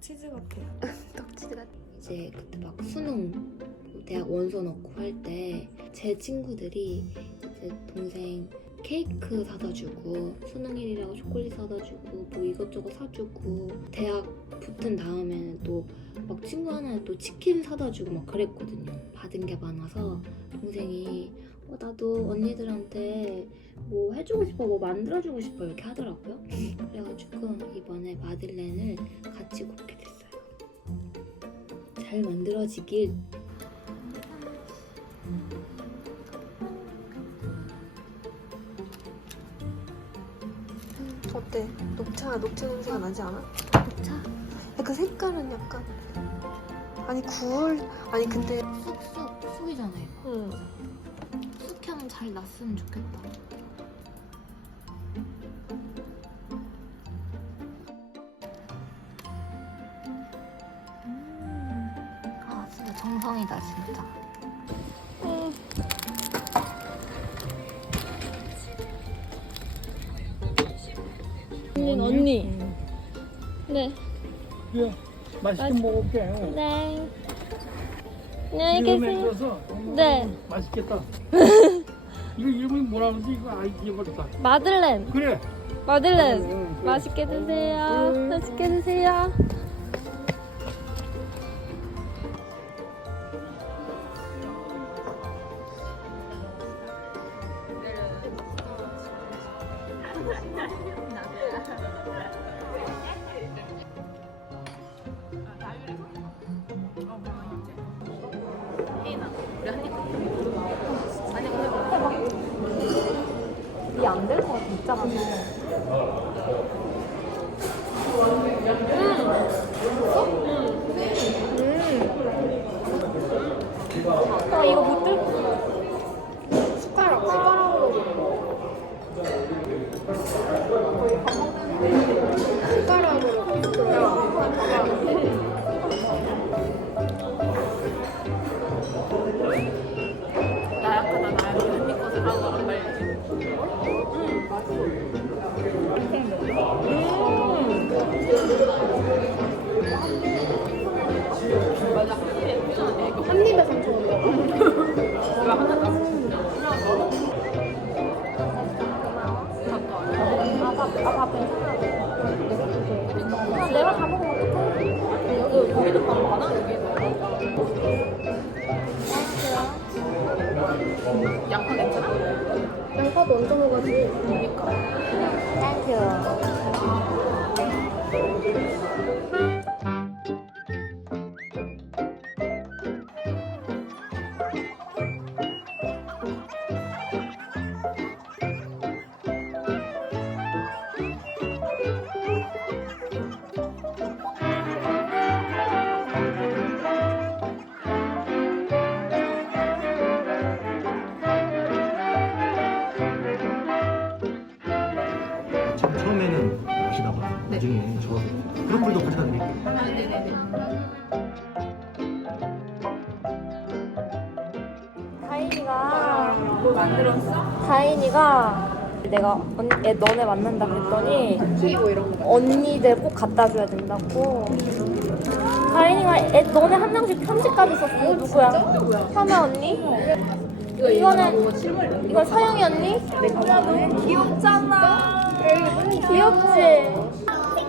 치즈 같아. 은떡 치즈 같아. 이제 그때 막 수능 대학 원서 넣고 할 때 제 친구들이 이제 동생 케이크 사다 주고 수능일이라고 초콜릿 사다 주고 뭐 이것저것 사주고 대학 붙은 다음에는 또 막 친구 하나는 또 치킨 사다 주고 막 그랬거든요 받은 게 많아서 동생이 어, 나도 언니들한테 뭐 해주고 싶어 뭐 만들어주고 싶어 이렇게 하더라고요 그래가지고 이번에 마들렌을 같이 굽게 됐어요 잘 만들어지길 어때? 녹차 녹차 냄새가 나지 않아? 녹차 그 색깔은 약간 아니 구울 아니 근데 쑥쑥 쑥이잖아요 응. 쑥향 잘 났으면 좋겠다 음. 아 진짜 정성이다 진짜 언니 언니. 네. 그래, 맛있게 먹을게. 네. 안녕히 이름에 계세요. 있어서 네. 맛있겠다. 이거 이름이 뭐라 그러지? 이거 아 잊어버렸다. 마들렌. 그래. 마들렌. 응, 그래. 맛있게 드세요. 음. 맛있게 드세요. 아 아밥 괜찮아. 내가 다 먹으면 어떡해? 여기 밥 많아 여기도. 양파 괜찮아? 양파도 얹어 먹어야지. 그러니까. 땡큐. 나중에 저 트러플도 갖다 드릴게요. 다인이가 뭘 만들었어? 다인이가 내가 언, 애 너네 만난다 그랬더니 언니들 꼭 갖다 줘야 된다고. 다인이가 애, 너네 한 명씩 편지까지 썼어. 누구야? 현아 언니? 이거는 이건 서영이 언니? 야 너무 귀엽잖아. 귀엽지?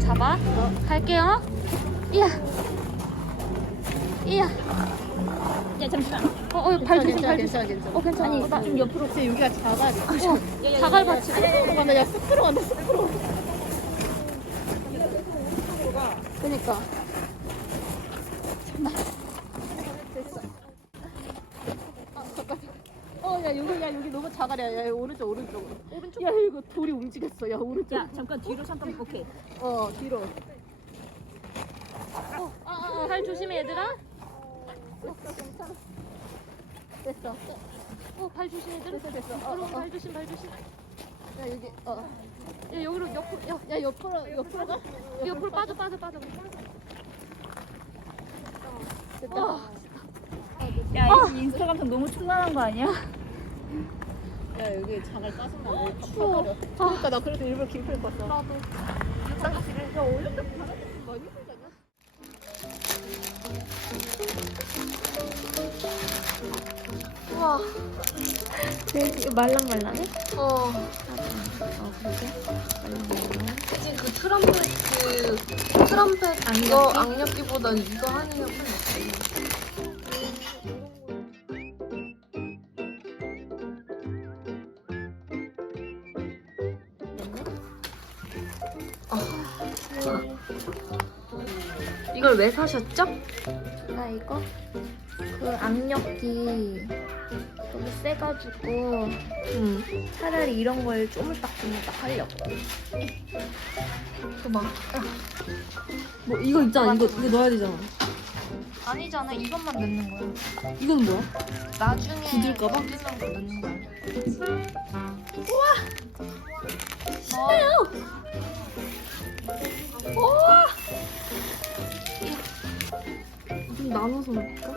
잡아. 갈게요. 이야. 이야. 야 잠시만. 어, 어, 발 조심, 발 조심. 괜찮아, 어, 괜찮아. 아니, 나좀 옆으로. 제 여기가 자갈. 어, 자갈 받치. 쑥으로 간다. 야, 쑥으로 간다. 쑥으로. 그니까. 야, 여기, 야, 여기 너무 작아려. 야, 야, 오른쪽, 오른쪽. 오른쪽. 야, 이거 돌이 움직였어. 야, 오른쪽. 야 잠깐 뒤로 잠깐 오케이 어, 뒤로. 어, 발 조심해 얘들아. 됐어. 어, 발 조심 얘들아. 됐어 됐어. 어, 어. 발 조심 발 조심. 야 여기 어. 야 여기로 옆으로 야, 야 옆으로 옆으로 가. 옆으로 빠져 빠져 빠져. 됐다. 야, 이 인스타그램 너무 충만한 거 아니야? 야 여기 장을 빠진다. 여기 추워. 그러니까 나 그래서 일부러 긴팔 입었어. 나도. 야 원래 때 바람 많이 불잖아. 우와. 이거 말랑말랑해? 어. 어 그러게. 말랑말랑. 그치 그 트럼펫 그 트럼펫 이거 악력기보단 이거 하는 게 훨씬 낫지. 이걸 왜 사셨죠? 나 이거 그 악력기 너무 세가지고 응. 차라리 이런 걸 쪼물딱 쪼물딱 하려고. 그만. 뭐 이거 있잖아. 이거 이거 넣어야 되잖아. 아니잖아 이것만 넣는 거야. 이건 뭐야? 나중에 굳을까 봐? 굳으면 그 넣는 거 아니야? 좀나 눠서 넣을까?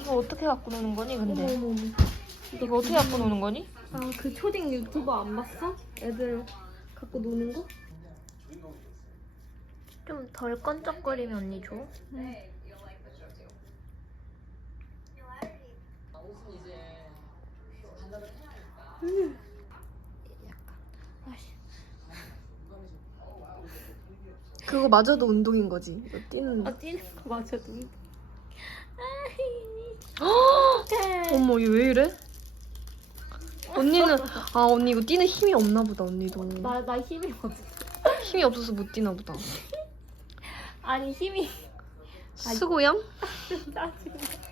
이거 어떻게 갖고 노는 거니 근데? 이거 어떻게 갖고 노는 거니? 아 그 초딩 유튜버 안 봤어? 애들 갖고 노는 거? 좀 덜 건적거리면 언니 줘. 그거 마저도 운동인 거지. 이거 뛰는. 아 뛰는 거 맞아 눈. 어머 얘왜 이래? 언니는 아 언니 이거 뛰는 힘이 없나 보다 언니도. 나 나 힘이 없어. 힘이 없어서 못 뛰나 보다. 아니 힘이 수고양? 짜증나.